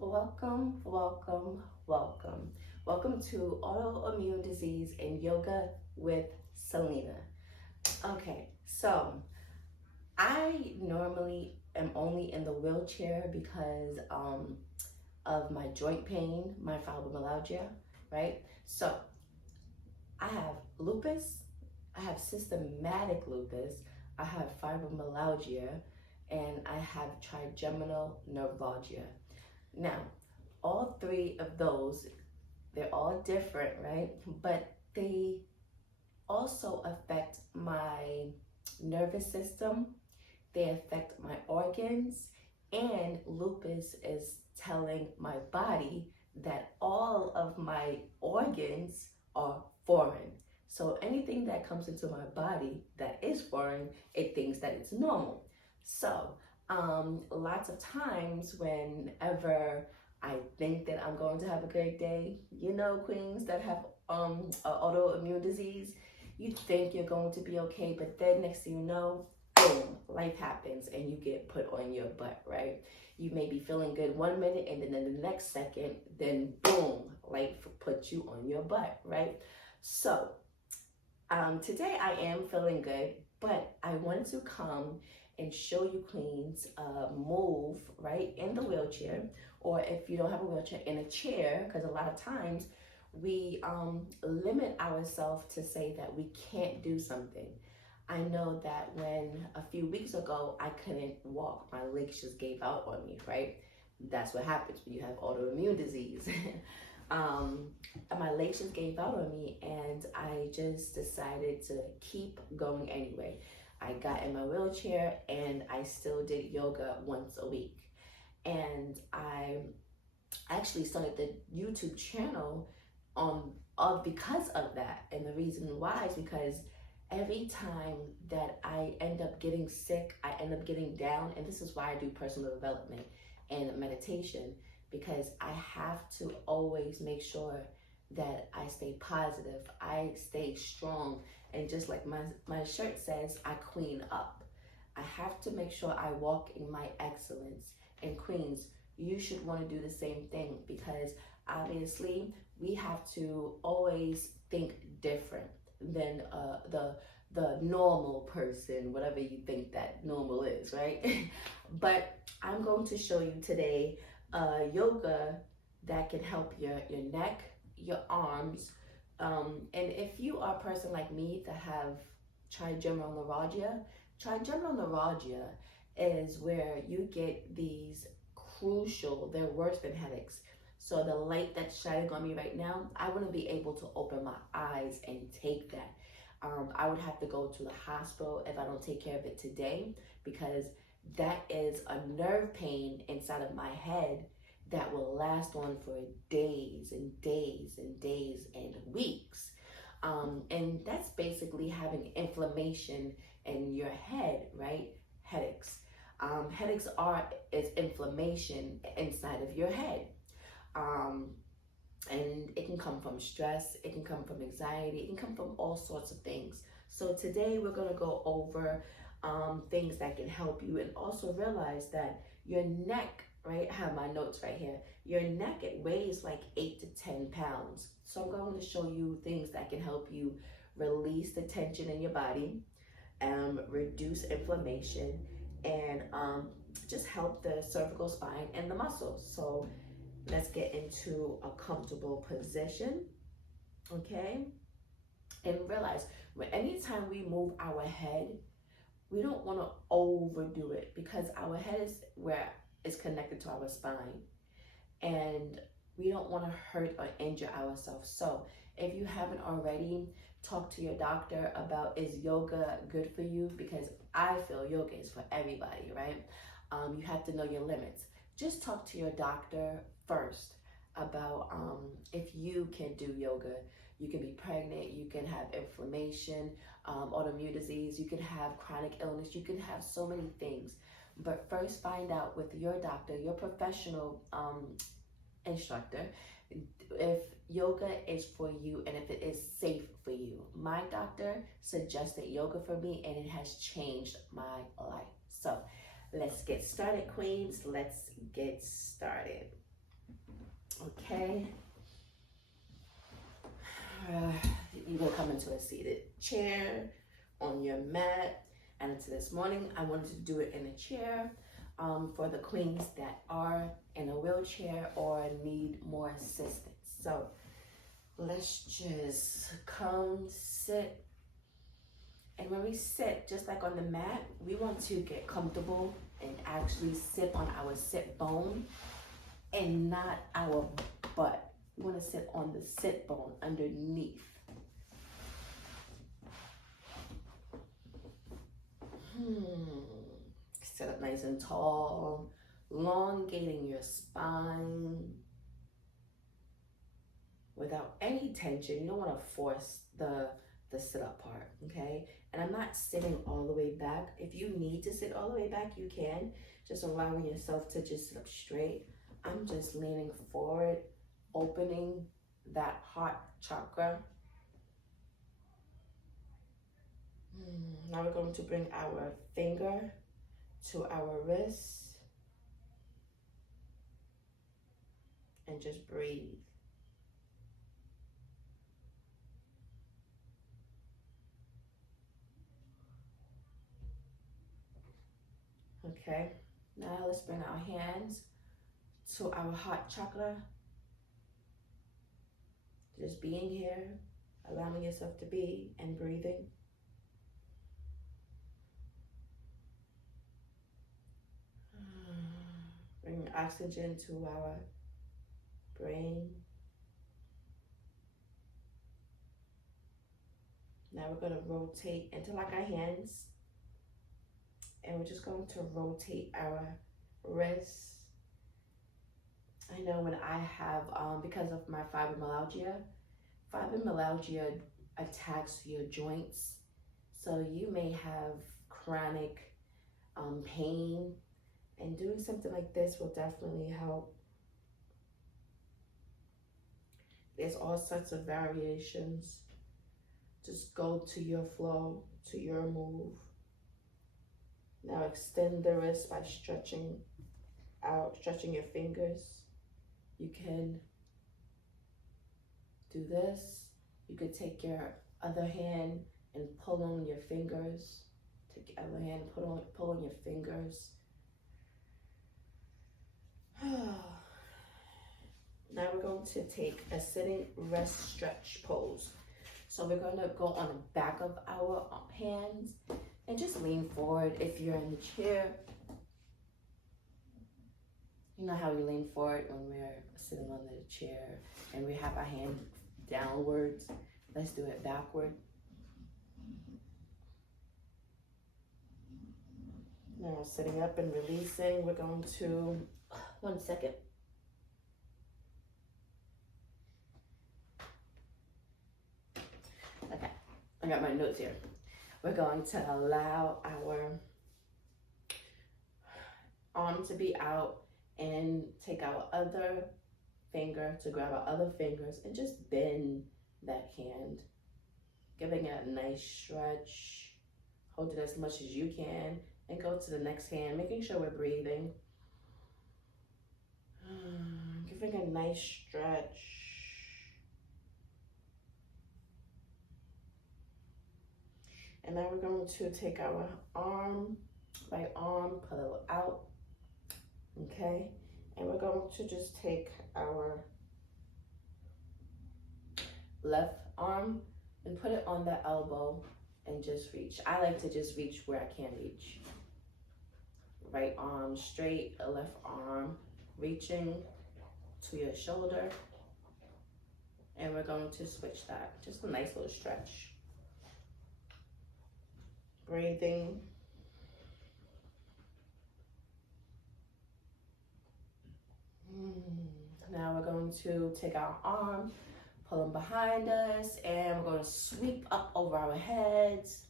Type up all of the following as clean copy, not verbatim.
Welcome, welcome, welcome. Welcome to Autoimmune Disease and Yoga with Selena. Okay, so I normally am only in the wheelchair because of my joint pain, my fibromyalgia, right? So I have lupus, I have systematic lupus, I have fibromyalgia, and I have trigeminal neuralgia. Now, all three of those, they're all different, right? But they also affect my nervous system, they affect my organs, and lupus is telling my body that all of my organs are foreign. So anything that comes into my body that is foreign, it thinks that it's normal. So lots of times whenever I think that I'm going to have a great day, queens that have autoimmune disease, you think you're going to be okay, but then next thing you know, boom, life happens and you get put on your butt, right? You may be feeling good 1 minute and then in the next second, then boom, life puts you on your butt, right? So today I am feeling good, but I wanted to come and show you queens move, right, in the wheelchair, or if you don't have a wheelchair, in a chair, because a lot of times we limit ourselves to say that we can't do something. I know that when a few weeks ago I couldn't walk, my legs just gave out on me, right? That's what happens when you have autoimmune disease. My legs just gave out on me and I just decided to keep going anyway. I got in my wheelchair and I still did yoga once a week. And I actually started the YouTube channel because of that. And the reason why is because every time that I end up getting sick, I end up getting down. And this is why I do personal development and meditation, because I have to always make sure that I stay positive, I stay strong. And just like my shirt says, I queen up. I have to make sure I walk in my excellence. And queens, you should want to do the same thing, because obviously we have to always think different than the normal person, whatever you think that normal is, right? But I'm going to show you today yoga that can help your neck, your arms, and if you are a person like me that have trigeminal neuralgia is where you get these crucial, they're worse than headaches. So the light that's shining on me right now, I wouldn't be able to open my eyes and take that. I would have to go to the hospital if I don't take care of it today, because that is a nerve pain inside of my head that will last on for days and days and days and weeks. And that's basically having inflammation in your head, right? Headaches. Headaches is inflammation inside of your head. And it can come from stress, it can come from anxiety, it can come from all sorts of things. So today we're going to go over things that can help you, and also realize that your neck, right? I have my notes right here. Your neck, it weighs like 8 to 10 pounds. So I'm going to show you things that can help you release the tension in your body, reduce inflammation, and just help the cervical spine and the muscles. So let's get into a comfortable position, okay? And realize anytime we move our head, we don't want to overdo it, because our head is where it's connected to our spine, and we don't want to hurt or injure ourselves. So if you haven't already, talk to your doctor about, is yoga good for you? Because I feel yoga is for everybody, right? You have to know your limits. Just talk to your doctor first about if you can do yoga. You can be pregnant, you can have inflammation, autoimmune disease, you can have chronic illness, you can have so many things. But first find out with your doctor, your professional instructor, if yoga is for you and if it is safe for you. My doctor suggested yoga for me and it has changed my life. So let's get started, queens. Let's get started. Okay. You're gonna come into a seated chair on your mat. And to this morning, I wanted to do it in a chair for the queens that are in a wheelchair or need more assistance. So let's just come sit. And when we sit, just like on the mat, we want to get comfortable and actually sit on our sit bone and not our butt. We want to sit on the sit bone underneath. Sit up nice and tall, elongating your spine without any tension. You don't want to force the sit up part, okay? And I'm not sitting all the way back. If you need to sit all the way back, you can. Just allowing yourself to just sit up straight. I'm just leaning forward, opening that heart chakra. Now we're going to bring our finger to our wrist and just breathe. Okay, now let's bring our hands to our heart chakra. Just being here, allowing yourself to be and breathing. Bring oxygen to our brain. Now we're going to rotate, interlock our hands, and we're just going to rotate our wrists. I know when I have, because of my fibromyalgia attacks your joints. So you may have chronic pain, and doing something like this will definitely help. There's all sorts of variations. Just go to your flow, to your move. Now extend the wrist by stretching out, stretching your fingers. You can do this. You could take your other hand and pull on your fingers. Take your other hand, pull on your fingers. Now we're going to take a sitting rest stretch pose. So we're going to go on the back of our hands and just lean forward. If you're in the chair, you know how we lean forward when we're sitting on the chair and we have our hand downwards. Let's do it backward. Now sitting up and releasing, we're going to, 1 second. Okay, I got my notes here. We're going to allow our arm to be out and take our other finger to grab our other fingers and just bend that hand, giving it a nice stretch. Hold it as much as you can and go to the next hand, making sure we're breathing. Giving a nice stretch. And now we're going to take our arm, right arm, pull it out, okay? And we're going to just take our left arm and put it on the elbow and just reach. I like to just reach where I can reach. Right arm straight, left arm reaching to your shoulder. And we're going to switch that. Just a nice little stretch. Breathing. Now we're going to take our arm, pull them behind us, and we're going to sweep up over our heads.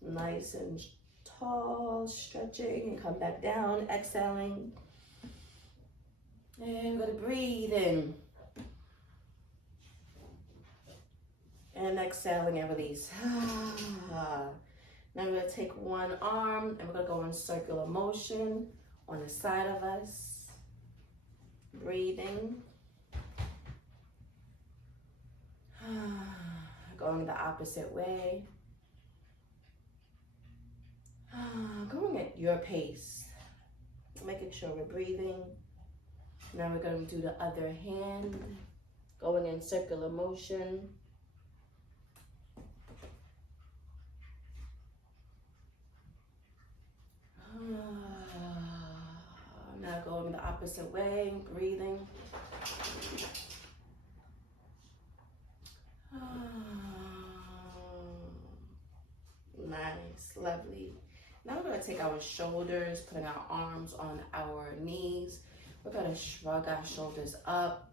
Nice and tall, stretching, and come back down, exhaling. And we're going to breathe in. And exhaling and release. Now we're going to take one arm and we're going to go in circular motion on the side of us. Breathe. breathing. Going the opposite way. Going at your pace. Making sure we're breathing. Now we're going to do the other hand. Going in circular motion. Now going the opposite way, breathing. Nice, lovely. Now we're going to take our shoulders, putting our arms on our knees. We're going to shrug our shoulders up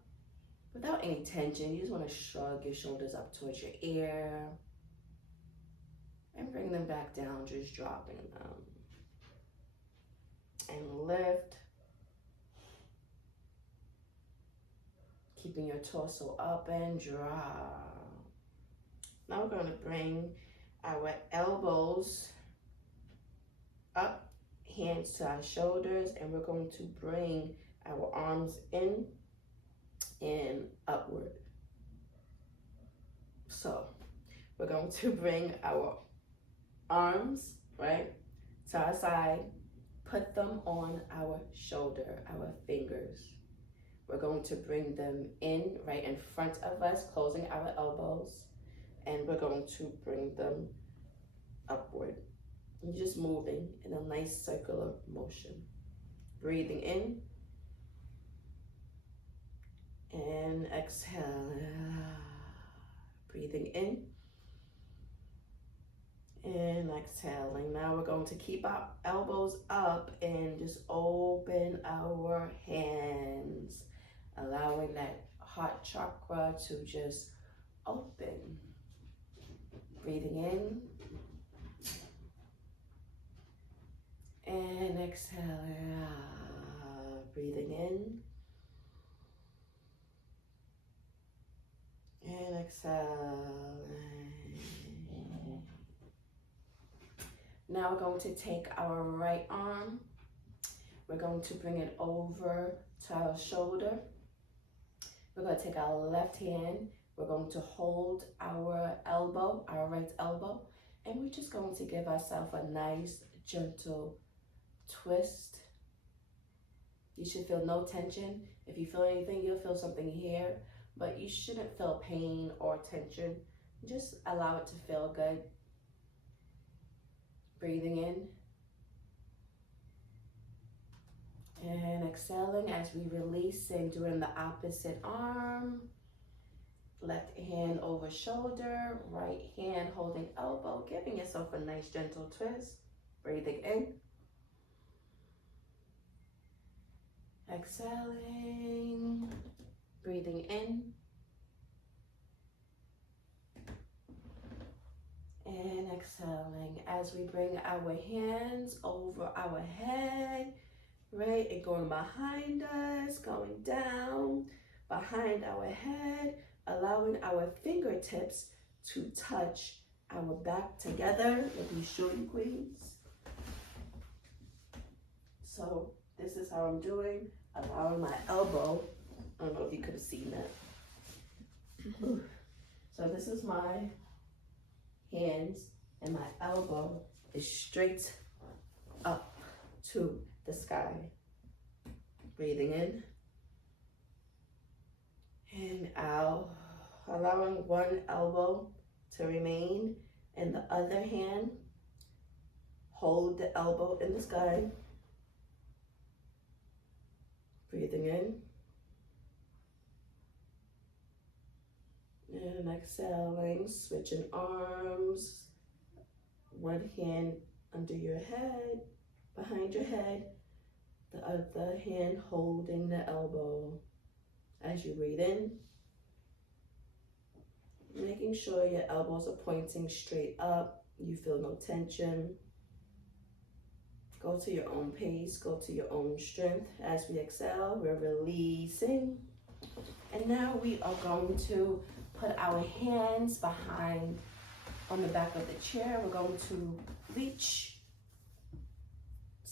without any tension. You just want to shrug your shoulders up towards your ear and bring them back down, just dropping them. And lift. Keeping your torso up and drop. Now we're going to bring our elbows up, hands to our shoulders, and we're going to bring our arms in and upward. So we're going to bring our arms, right, to our side, put them on our shoulder, our fingers. We're going to bring them in right in front of us, closing our elbows, and we're going to bring them upward. You're just moving in a nice circular motion. Breathing in and exhale. Breathing in and exhaling. Now we're going to keep our elbows up and just open our hands, allowing that heart chakra to just open. Breathing in and exhaling. Breathing in and exhaling. Now we're going to take our right arm. We're going to bring it over to our shoulder. We're going to take our left hand. We're going to hold our elbow, our right elbow, and we're just going to give ourselves a nice, gentle twist. You should feel no tension. If you feel anything, you'll feel something here, but you shouldn't feel pain or tension. Just allow it to feel good. Breathing in and exhaling as we release and doing the opposite arm. Left hand over shoulder, right hand holding elbow, giving yourself a nice gentle twist. Breathing in. Exhaling. Breathing in. And exhaling as we bring our hands over our head, right? And going behind us, going down, behind our head, allowing our fingertips to touch our back together. Let me show you, queens. So this is how I'm doing, allowing my elbow. I don't know if you could have seen that. So this is my hands, and my elbow is straight up to the sky. Breathing in and out, allowing one elbow to remain and the other hand hold the elbow in the sky. Breathing in and exhaling, switching arms, one hand under your head, behind your head, the other hand holding the elbow. As you breathe in, making sure your elbows are pointing straight up, you feel no tension. Go to your own pace, go to your own strength. As we exhale, we're releasing. And now we are going to put our hands behind on the back of the chair. We're going to reach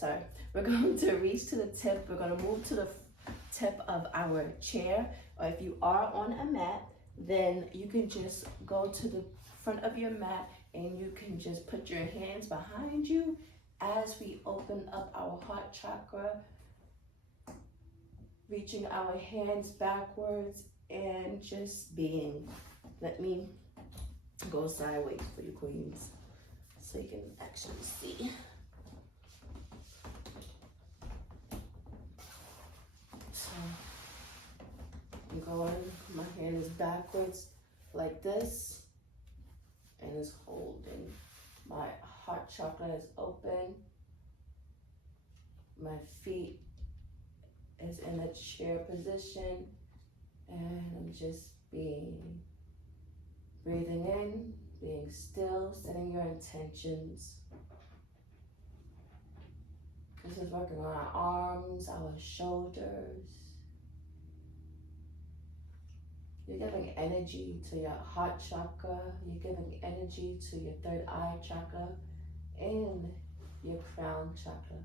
to the tip. We're going to move to the tip of our chair, or if you are on a mat, then you can just go to the front of your mat and you can just put your hands behind you as we open up our heart chakra, reaching our hands backwards and just being. Let me go sideways for you queens so you can actually see. So I'm going, my hand is backwards like this and is holding. My heart chakra is open. My feet is in a chair position and I'm just being, breathing in, being still, setting your intentions. This is working on our arms, our shoulders. You're giving energy to your heart chakra. You're giving energy to your third eye chakra and your crown chakra.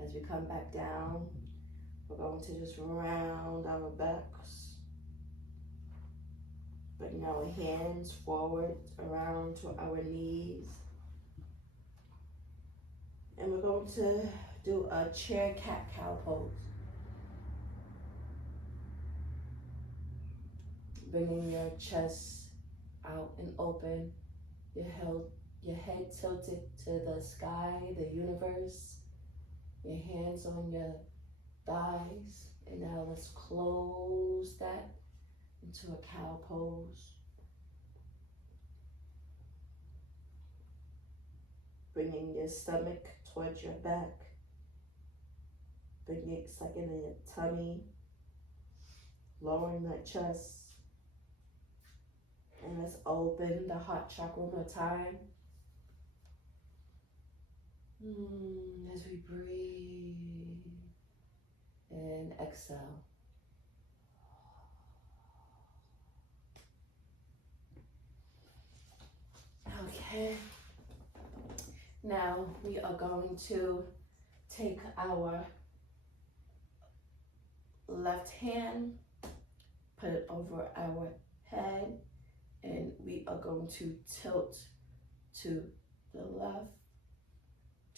As we come back down, we're going to just round our backs, bring our hands forward around to our knees. And we're going to do a chair cat-cow pose. Bringing your chest out and open, your head tilted to the sky, the universe, your hands on your thighs. And now let's close that into a cow pose. Bringing your stomach towards your back. Bringing it second in your tummy. Lowering that chest. And let's open the heart chakra one more time. As we breathe and exhale. Okay. Now we are going to take our left hand, put it over our head, and we are going to tilt to the left,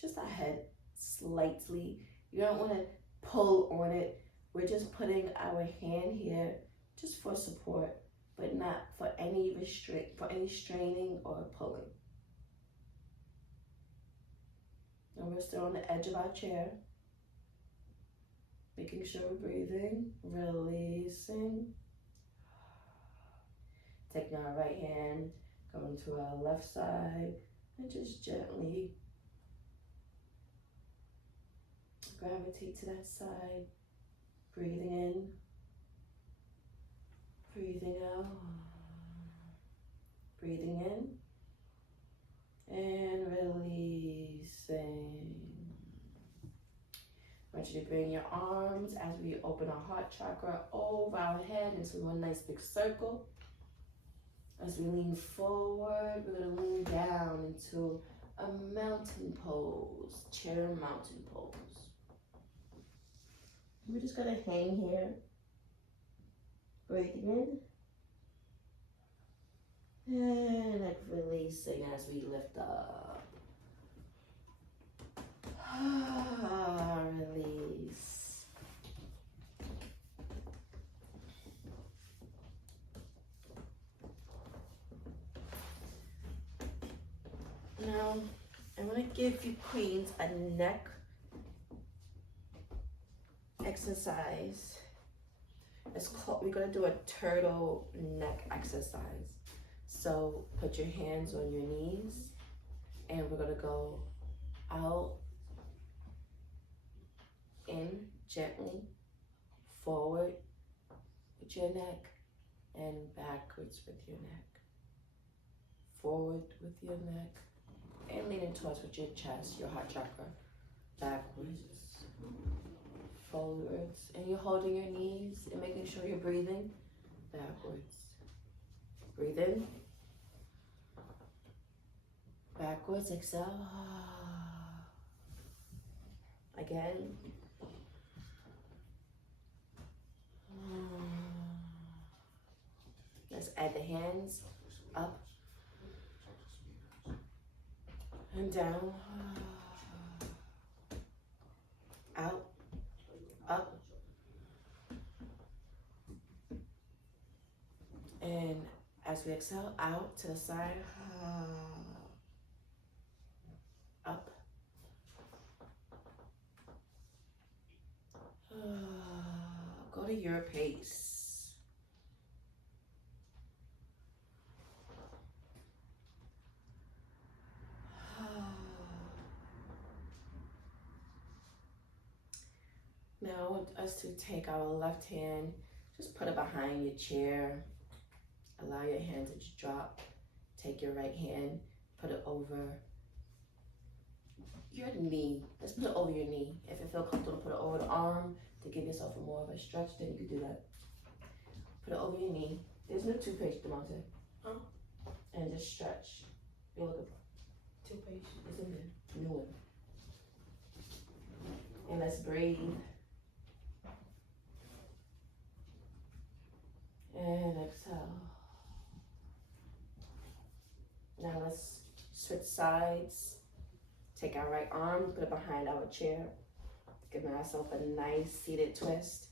just our head slightly. You don't want to pull on it. We're just putting our hand here just for support, but not for any straining or pulling. And we're still on the edge of our chair, making sure we're breathing, releasing. Taking our right hand, going to our left side, and just gently gravitate to that side. Breathing in, breathing out, breathing in, and releasing. I want you to bring your arms as we open our heart chakra over our head into one nice big circle. As we lean forward, we're going to lean down into a mountain pose, chair mountain pose. We're just going to hang here, breathing in, and like releasing as we lift up. Release. Now, I'm going to give you queens a neck exercise. It's called, we're going to do a turtle neck exercise. So put your hands on your knees and we're going to go out, in gently, forward with your neck and backwards with your neck. Forward with your neck and leaning towards with your chest, your heart chakra. Backwards, forwards, and you're holding your knees and making sure you're breathing backwards. Breathe in, backwards, exhale. Again. Let's add the hands up and down, out, up, and as we exhale, out to the side, up, go to your pace. Now I want us to take our left hand, just put it behind your chair. Allow your hand to just drop. Take your right hand, put it over your knee. Let's put it over your knee. If you feel comfortable, put it over the arm to give yourself a more of a stretch, then you can do that. Put it over your knee. There's no toothpaste, Demonte. Huh? And just stretch. You're looking for toothpaste. It's in there. New one. And let's breathe. And exhale. Now let's switch sides. Take our right arm, put it behind our chair. Give ourselves a nice seated twist.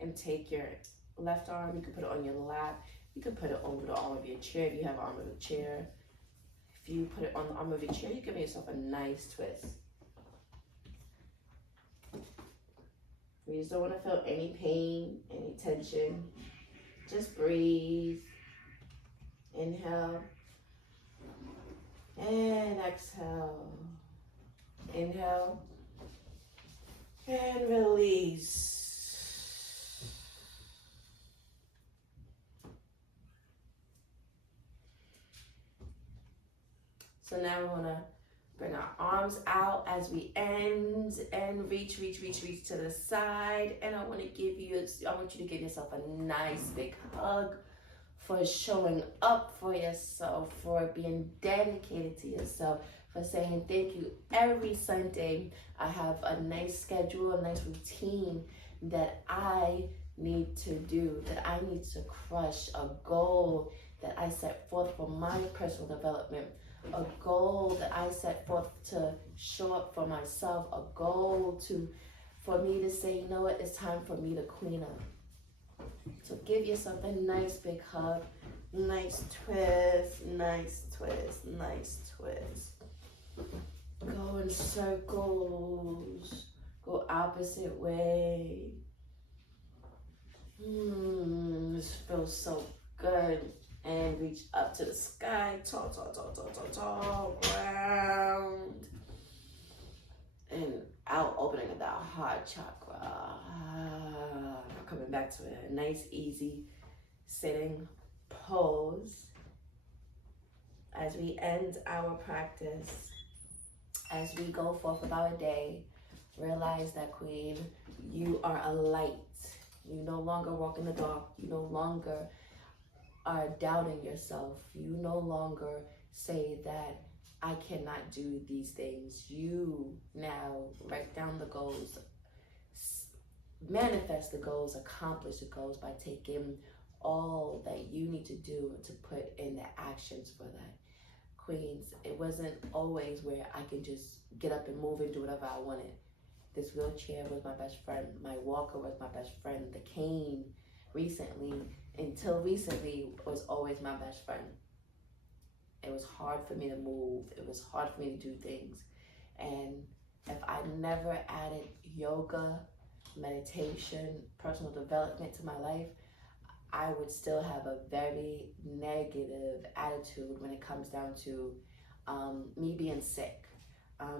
And take your left arm, you can put it on your lap. You can put it over the arm of your chair if you have an arm of a chair. If you put it on the arm of your chair, you give yourself a nice twist. You just don't want to feel any pain, any tension. Just breathe. Inhale. And exhale. Inhale. And release. So now we want to bring our arms out as we end and reach to the side. And I want you to give yourself a nice big hug for showing up for yourself, for being dedicated to yourself, for saying thank you. Every Sunday, I have a nice schedule, a nice routine that I need to do, that I need to crush, a goal that I set forth for my personal development, a goal that I set forth to show up for myself, a goal for me to say, you know what, it's time for me to clean up. So give yourself a nice big hug, nice twist, nice twist, nice twist. Go in circles, go opposite way. This feels so good. And reach up to the sky, tall, round. And out, opening that heart chakra. Coming back to a nice, easy sitting pose. As we end our practice, as we go forth with our day, realize that, Queen, you are a light. You no longer walk in the dark. You no longer are doubting yourself. You no longer say that I cannot do these things. You now write down the goals, manifest the goals, accomplish the goals by taking all that you need to do to put in the actions for that. Queens, it wasn't always where I could just get up and move and do whatever I wanted. This wheelchair was my best friend. My walker was my best friend. The cane until recently, was always my best friend. It was hard for me to move. It was hard for me to do things. And if I never added yoga, meditation, personal development to my life, I would still have a very negative attitude when it comes down to me being sick,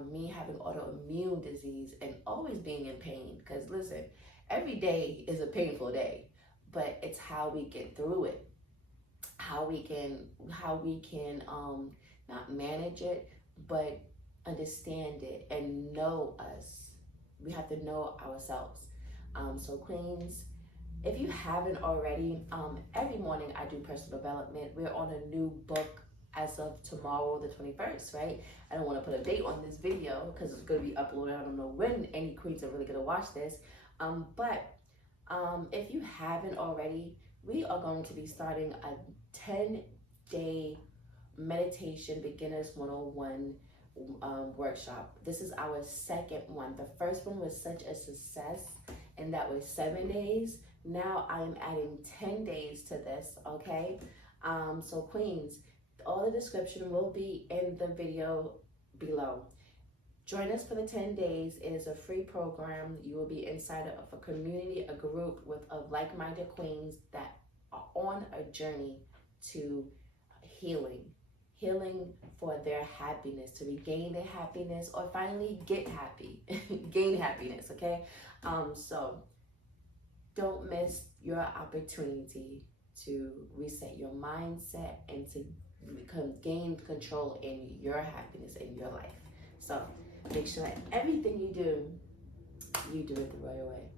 me having autoimmune disease and always being in pain. Because listen, every day is a painful day, but it's how we get through it, how we can not manage it, but understand it and know us. We have to know ourselves. So Queens, if you haven't already, every morning I do personal development. We're on a new book as of tomorrow, the 21st, right? I don't want to put a date on this video because it's going to be uploaded. I don't know when any queens are really going to watch this. But if you haven't already, we are going to be starting a 10-day meditation beginners 101 workshop. This is our second one. The first one was such a success, and that was 7 days. Now I am adding 10 days to this, okay? So queens, all the description will be in the video below. Join us for the 10 days. It is a free program. You will be inside of a community, a group of like-minded queens that are on a journey to healing for their happiness, to regain their happiness or finally get happy, gain happiness, okay? So don't miss your opportunity to reset your mindset and to gain control in your happiness in your life. So make sure that everything you do it the right way.